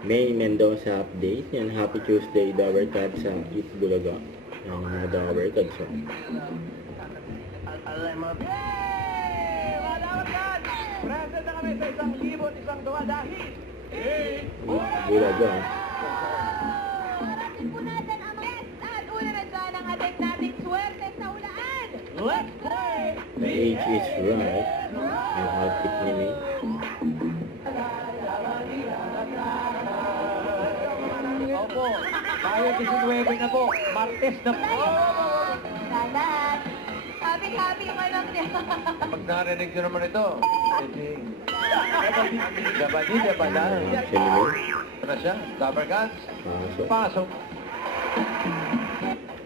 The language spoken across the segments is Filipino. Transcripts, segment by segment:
May Mendoza update. Yan, happy Tuesday, Dower Cats sa Eat Bulaga. Yan, yung mga Dower Cats. So. Present na kami sa 1,000 dahil Eat Bulaga. Oras po natin ang mga at una na dyan ang ating nating swerte sa ulaan. let's play! The age is right. Yung outfit ni May. Opo, tayo 19 na po, Martes na po. Lalat. Happy yung alam niya. Pag narinig nyo naman ito, dabadi, dabada. Si May. Ano siya? Dabber Cats? Pasok. Pasok.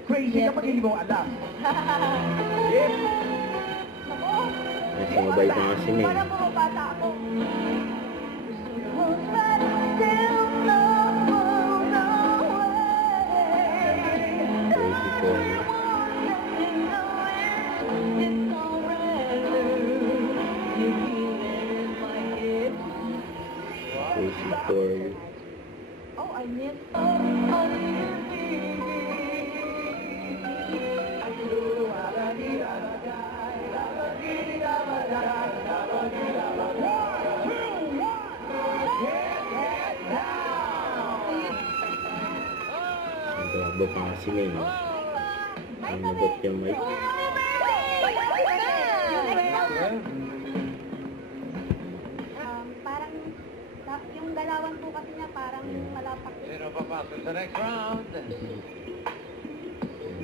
Crazy kapag hindi mo alam. Yes. Ako. Ay, sumabay pa nga si May. Parang mga bata ako. Crazy Corner. Crazy Corner. Oh, I missed. Nagabot pa nga si May. Ang nagot yung mic. Parang yung galawan po kasi niya parang malapak. Sino papasok sa next round?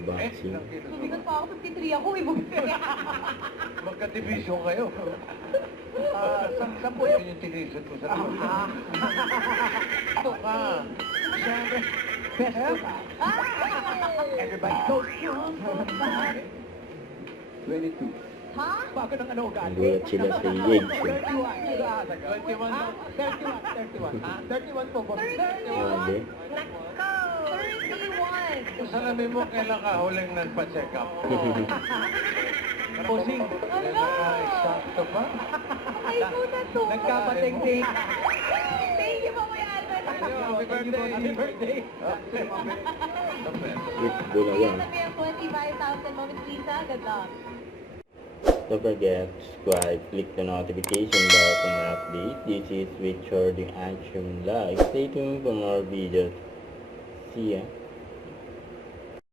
Boxing. ilang kilos Sumigot mo? pa ako, 53 ako, ibig. Magka-division kayo. Saan po yun yung tinisod ko sa lupa? Ito ka. Siyempre, best of everybody goes. 22. Ha? Bago ng ano ugali. Nagulat sila sa Yeg. 31 po, boss. Grabe. Nako! 31! Salamin mo kailan ka huling nagpa-check up? Bossing. Eksakto pa? Ay, muna to! Nagkapating-ting. Thank you po, Kuya Albert. Happy birthday! Happy birthday. Eat Bulaga. Sabi ang 25,000 moments, Lisa. Good luck. Don't forget to subscribe, click the notification bell for more updates. This is Richard the Action Live. Stay tuned for more videos. See ya.